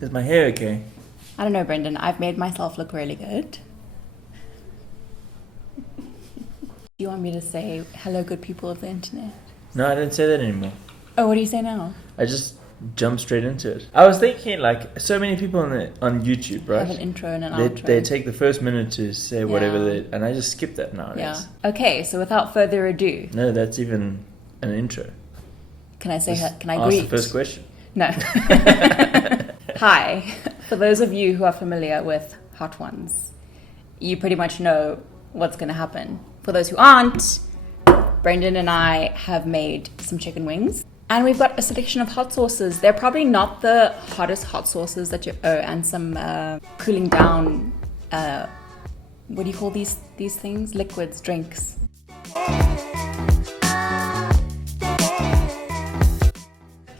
Is my hair okay? I don't know, Brendon. I've made myself look really good. Do you want me to say, hello, good people of the internet? No, I don't say that anymore. Oh, what do you say now? I just jump straight into it. I was thinking, like, so many people on YouTube, right? Have an intro and an they, outro. They take the first minute to say whatever Yeah. and I just skip that nowadays. Yeah. Okay, so without further ado, No, that's even an intro. can I say, Just can I ask greet? the first question. No. Hi. For those of you who are familiar with Hot Ones, you pretty much know what's going to happen. For those who aren't, Brendon and I have made some chicken wings. And we've got a selection of hot sauces. They're probably not the hottest hot sauces that you... Oh, and some cooling down... what do you call these things? Liquids, drinks.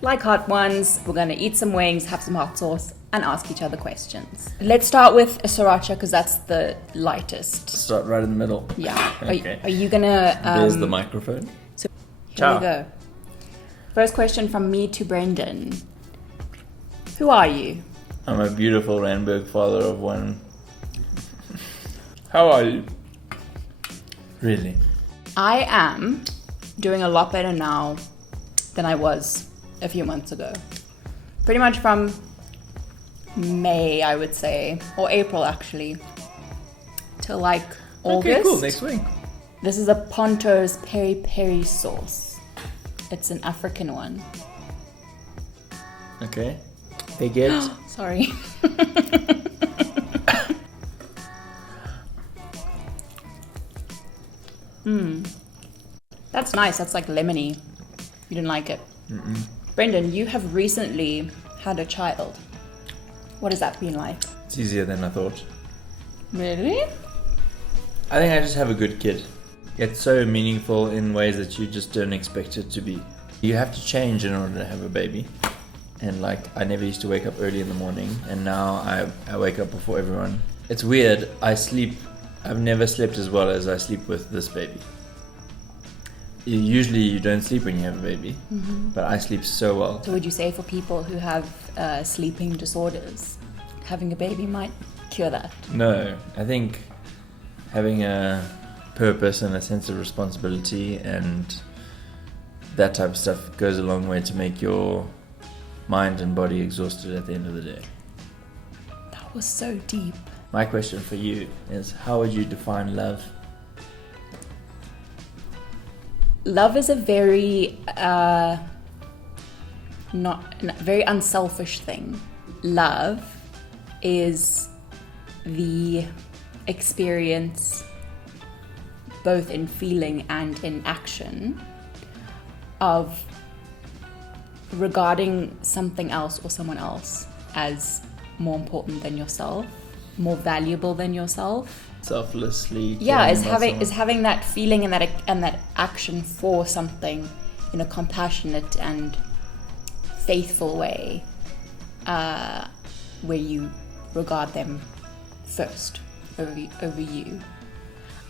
Like Hot Ones, we're going to eat some wings, have some hot sauce, and ask each other questions. Let's start with a sriracha because that's the lightest. Start right in the middle. Yeah. Okay. Are you going to... There's the microphone. So here Ciao. we go. First question from me to Brendon. Who are you? I'm a beautiful Randburg father of one. How are you? Really? I am doing a lot better now than I was a few months ago. Pretty much from May, I would say, or April actually, till like August. Okay, cool. Next week. This is a Ponto's peri peri sauce. It's an African one. Okay. They get... Sorry. That's nice. That's like lemony. You didn't like it. Brendon, you have recently had a child. What has that been like? It's easier than I thought. Really? I think I just have a good kid. It's so meaningful in ways that you just don't expect it to be. You have to change in order to have a baby. And like, I never used to wake up early in the morning, and now I wake up before everyone. It's weird. I've never slept as well as I sleep with this baby. Usually you don't sleep when you have a baby, but I sleep so well. So would you say for people who have sleeping disorders, having a baby might cure that? No, I think having a purpose and a sense of responsibility and that type of stuff goes a long way to make your mind and body exhausted at the end of the day. That was so deep. My question for you is, how would you define love? Love is a very very unselfish thing. Love is the experience, both in feeling and in action, of regarding something else or someone else as more important than yourself, more valuable than yourself. Selflessly. Yeah, caring is about having that feeling and that action for something in a compassionate and faithful way, where you regard them first over you.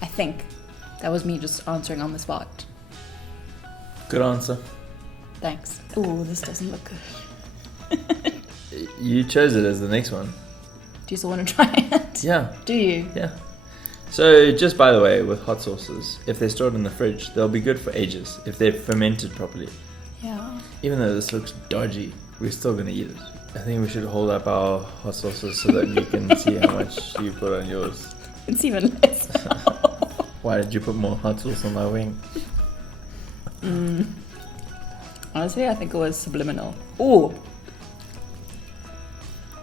I think that was me just answering on the spot. Good answer. Thanks. Oh, this doesn't look good. You chose it as the next one. Do you still want to try it? Yeah. Do you? Yeah. So, just by the way, with hot sauces, if they're stored in the fridge, they'll be good for ages if they're fermented properly. Yeah. Even though this looks dodgy, we're still going to eat it. I think we should hold up our hot sauces so that you can see how much you put on yours. It's even less. Why did you put more hot sauce on my wing? Honestly, I think it was subliminal. Ooh.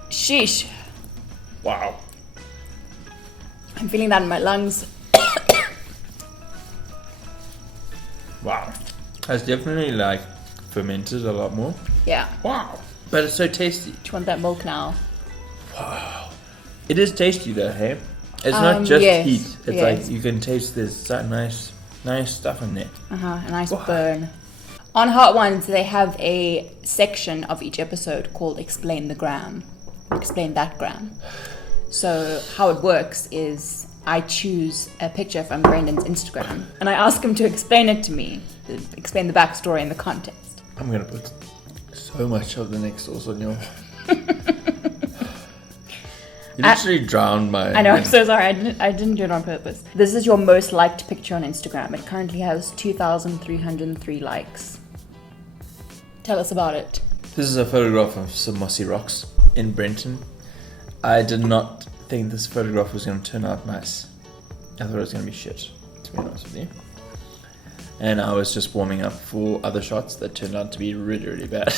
Sheesh. Wow. I'm feeling that in my lungs. Wow. That's definitely like fermented a lot more. Yeah. Wow. But it's so tasty. Do you want that milk now? Wow. It is tasty though, hey? It's not just yes, heat. It's yes. like you can taste there's that nice stuff in there. A nice burn. On Hot Ones, they have a section of each episode called Explain the Gram. Explain that gram. So how it works is I choose a picture from Brendon's Instagram and I ask him to explain it to me, explain the backstory and the context. I'm gonna put so much of the next sauce on your... You literally drowned my... I know, I'm so sorry. I didn't do it on purpose. This is your most liked picture on Instagram. It currently has 2,303 likes. Tell us about it. This is a photograph of some mossy rocks in Brendon. I did not think this photograph was going to turn out nice. I thought it was going to be shit, to be honest with you. And I was just warming up for other shots that turned out to be really, really bad.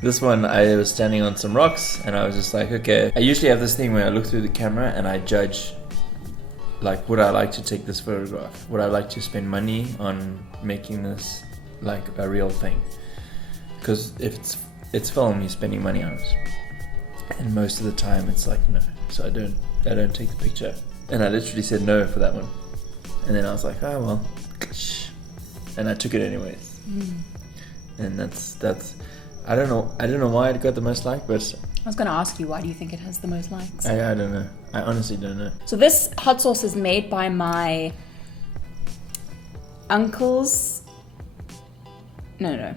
This one, I was standing on some rocks and I was just like, okay. I usually have this thing where I look through the camera and I judge, like, would I like to take this photograph? Would I like to spend money on making this like a real thing? Because if it's film, you're spending money on it. And most of the time it's like, no. So I don't take the picture. And I literally said no for that one. And then I was like, oh well, and I took it anyways. And that's I don't know why it got the most like, but I was going to ask you, why do you think it has the most likes? I don't know. I honestly don't know. So this hot sauce is made by my uncle's... No.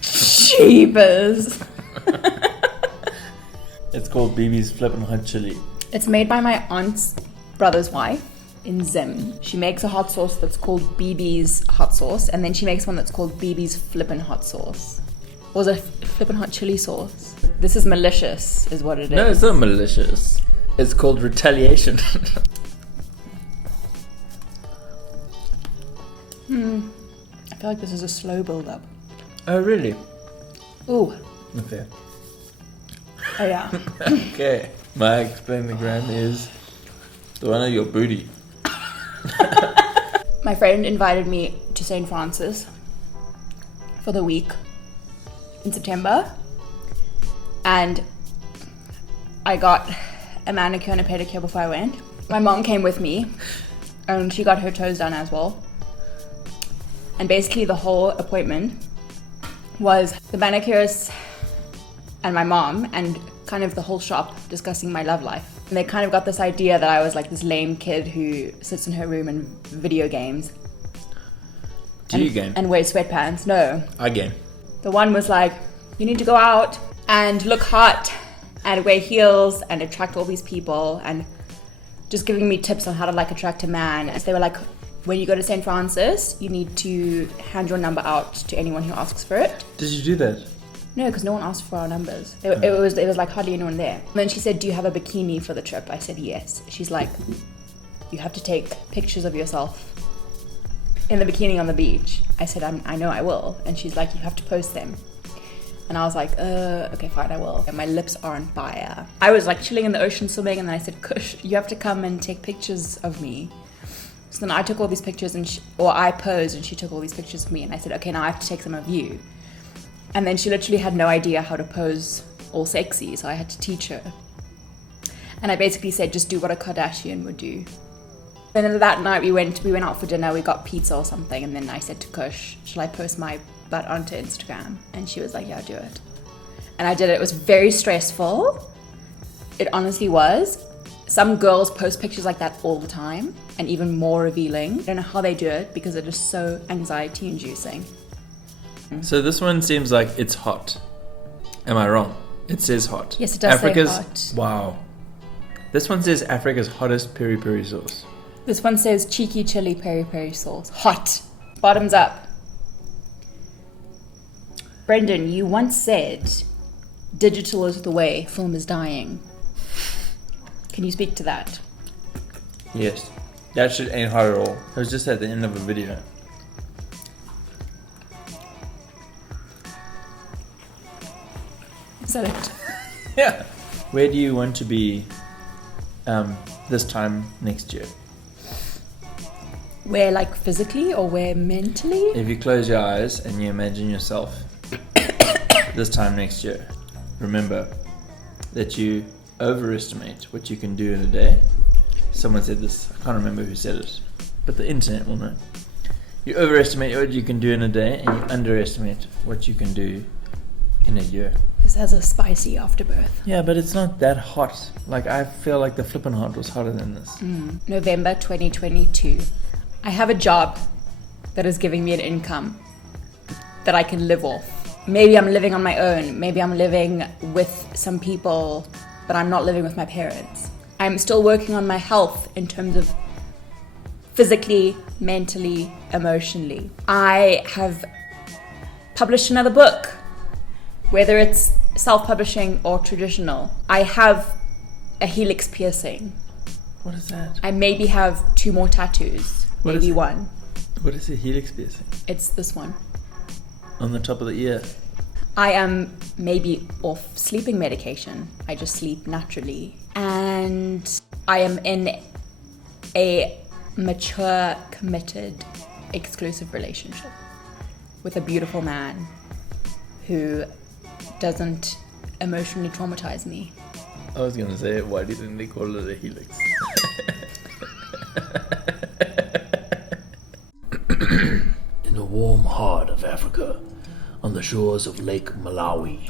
Sheebers. It's called BB's Flippin' Hot Chili. It's made by my aunt's brother's wife in Zim. She makes a hot sauce that's called BB's hot sauce, and then she makes one that's called BB's Flippin' Hot Sauce. Or was it Flippin' Hot Chili Sauce? This is malicious, is what it is. No, it's not malicious. It's called retaliation. I feel like this is a slow build-up. Oh, really? Ooh. Okay. Oh, yeah. Okay. My explain the gram is the one of your booty. My friend invited me to St. Francis for the week in September, and I got a manicure and a pedicure before I went. My mom came with me, and she got her toes done as well. And basically the whole appointment was the manicurist and my mom and kind of the whole shop discussing my love life. And they kind of got this idea that I was like this lame kid who sits in her room and video games. Do you game? And wears sweatpants. No. I game. The one was like, you need to go out and look hot and wear heels and attract all these people, and just giving me tips on how to like attract a man. And so they were like, when you go to St. Francis, you need to hand your number out to anyone who asks for it. Did you do that? No, because no one asked for our numbers. It was like hardly anyone there. And then she said, do you have a bikini for the trip? I said, yes. She's like, you have to take pictures of yourself in the bikini on the beach. I said, I know I will. And she's like, you have to post them. And I was like, okay, fine, I will. And my lips are on fire. I was like chilling in the ocean swimming, and then I said, Kush, you have to come and take pictures of me. So then I took all these pictures, or I posed and she took all these pictures of me. And I said, okay, now I have to take some of you. And then she literally had no idea how to pose all sexy, so I had to teach her. And I basically said, just do what a Kardashian would do. And then that night we went out for dinner, we got pizza or something, and then I said to Kush, shall I post my butt onto Instagram? And she was like, yeah, do it. And I did it. It was very stressful. It honestly was. Some girls post pictures like that all the time, and even more revealing. I don't know how they do it, because it is so anxiety inducing. So this one seems like it's hot. Am I wrong? It says hot. Yes, it does say hot. Wow. This one says Africa's hottest peri-peri sauce. This one says cheeky chili peri-peri sauce. Hot. Bottoms up. Brendon, you once said, digital is the way, film is dying. Can you speak to that? Yes. That shit ain't hot at all. It was just at the end of a video. Is that it? Yeah. Where do you want to be this time next year? Where, like, physically or where mentally? If you close your eyes and you imagine yourself this time next year, remember that you overestimate what you can do in a day. Someone said this, I can't remember who said it, but the internet will know. You overestimate what you can do in a day, and you underestimate what you can do in a year. This has a spicy afterbirth. Yeah, but it's not that hot. Like, I feel like the flippin' hot was hotter than this. November 2022. I have a job that is giving me an income that I can live off. Maybe I'm living on my own. Maybe I'm living with some people, but I'm not living with my parents. I'm still working on my health in terms of physically, mentally, emotionally. I have published another book, whether it's self-publishing or traditional. I have a helix piercing. What is that? I maybe have 2 more tattoos, What maybe is it? 1. What is a helix piercing? It's this one. On the top of the ear. I am maybe off sleeping medication. I just sleep naturally. And I am in a mature, committed, exclusive relationship with a beautiful man who doesn't emotionally traumatize me. I was gonna say, why didn't they call it a helix? In the warm heart of Africa, on the shores of Lake Malawi,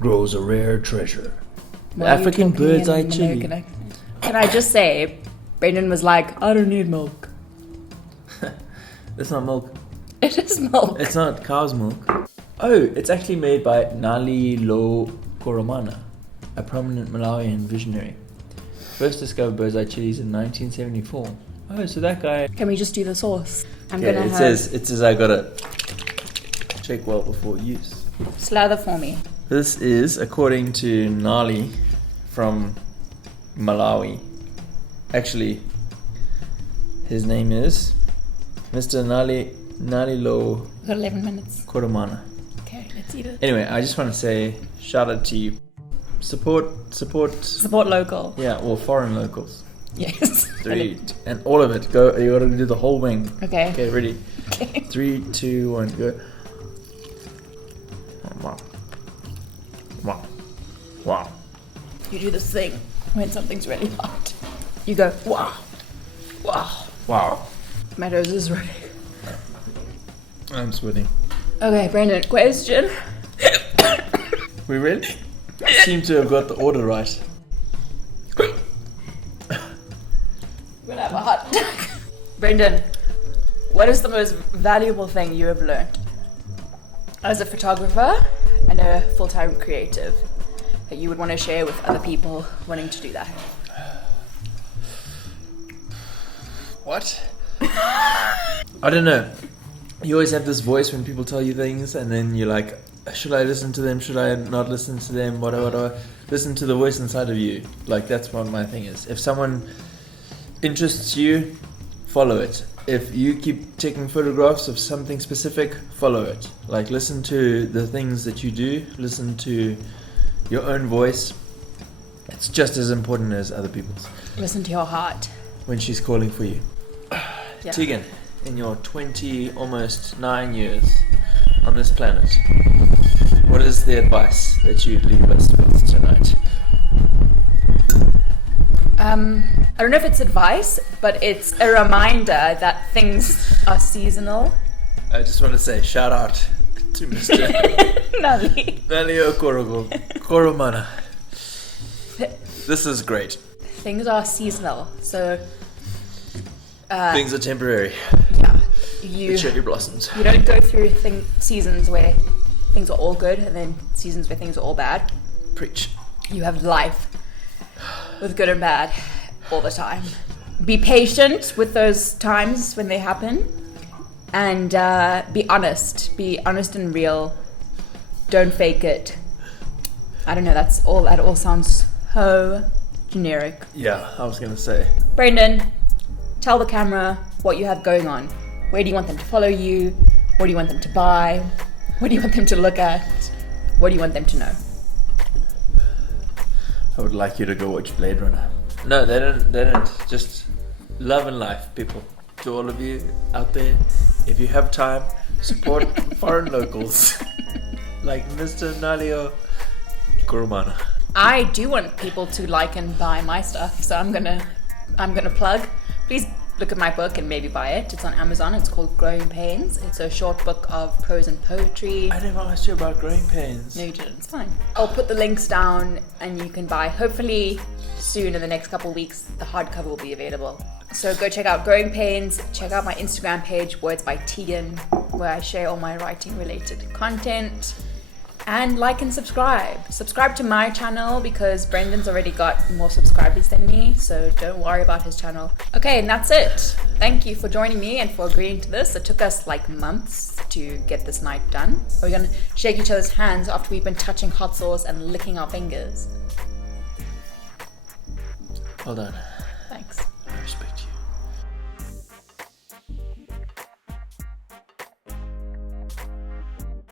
grows a rare treasure. Why are you African talking bird's in eye an chili. American accent? Can I just say, Brendon was like, I don't need milk. It's not milk. It is milk. It's not cow's milk. Oh, it's actually made by Nali Lo Koromana, a prominent Malawian visionary. First discovered bird's eye chilies in 1974. Oh, so that guy. Can we just do the sauce? I'm Okay, gonna it have says I gotta check well before use. slather for me. This is according to Nali from Malawi. Actually, his name is Mr. Nalilo We've got 11 minutes. Koromana. Okay, let's eat it. Anyway, I just want to say shout out to you. Support. Support local. Yeah, or foreign locals. Yes. 3 and all of it. Go. You gotta do the whole wing. Okay. Okay, ready? Okay. 3, 2, 1, go. Wow. Wow. Wow. You do this thing when something's really hot. You go, wow. Wow. Wow. My nose is running. I'm sweating. Okay, Brendon, question. We really seem to have got the order right. I'm gonna have a heart attack. Brendon, what is the most valuable thing you have learned as a photographer and a full-time creative that you would want to share with other people wanting to do that? What? I don't know. You always have this voice when people tell you things, and then you're like, should I listen to them? Should I not listen to them? Whatever. Listen to the voice inside of you. Like, that's what my thing is. If someone interests you, follow it. If you keep taking photographs of something specific, follow it. Like, listen to the things that you do. Listen to your own voice. It's just as important as other people's. Listen to your heart. When she's calling for you. Yeah. Tegan, in your 20, almost 9 years on this planet, what is the advice that you'd leave us with tonight? I don't know if it's advice, but it's a reminder that things are seasonal. I just want to say shout out to Mr. Nali. Nalio Koromana. This is great. Things are seasonal, so Things are temporary. yeah, The you cherry blossoms. you don't go through seasons where things are all good and then seasons where things are all bad. Preach. You have life with good and bad all the time. Be patient with those times when they happen, and be honest. Be honest and real. Don't fake it. I don't know. That's all. That all sounds so generic. Yeah, I was going to say. Brendon, tell the camera what you have going on. Where do you want them to follow you? What do you want them to buy? What do you want them to look at? What do you want them to know? I would like you to go watch Blade Runner. No, they don't. Just love and life, people. To all of you out there, if you have time, support foreign locals like Mr. Nalio Kurumana. I do want people to like and buy my stuff, so I'm gonna plug. Please look at my book and maybe buy it. It's on Amazon. It's called Growing Pains. It's a short book of prose and poetry. I never asked you about growing pains. No, you didn't. It's fine. I'll put the links down and you can buy. Hopefully soon in the next couple of weeks, the hardcover will be available. So go check out Growing Pains. Check out my Instagram page, Words by Tegan, where I share all my writing related content. And like and subscribe. Subscribe to my channel because Brendon's already got more subscribers than me, so don't worry about his channel. Okay, and that's it. Thank you for joining me and for agreeing to this. It took us like months to get this night done. We're gonna shake each other's hands after we've been touching hot sauce and licking our fingers. Well done.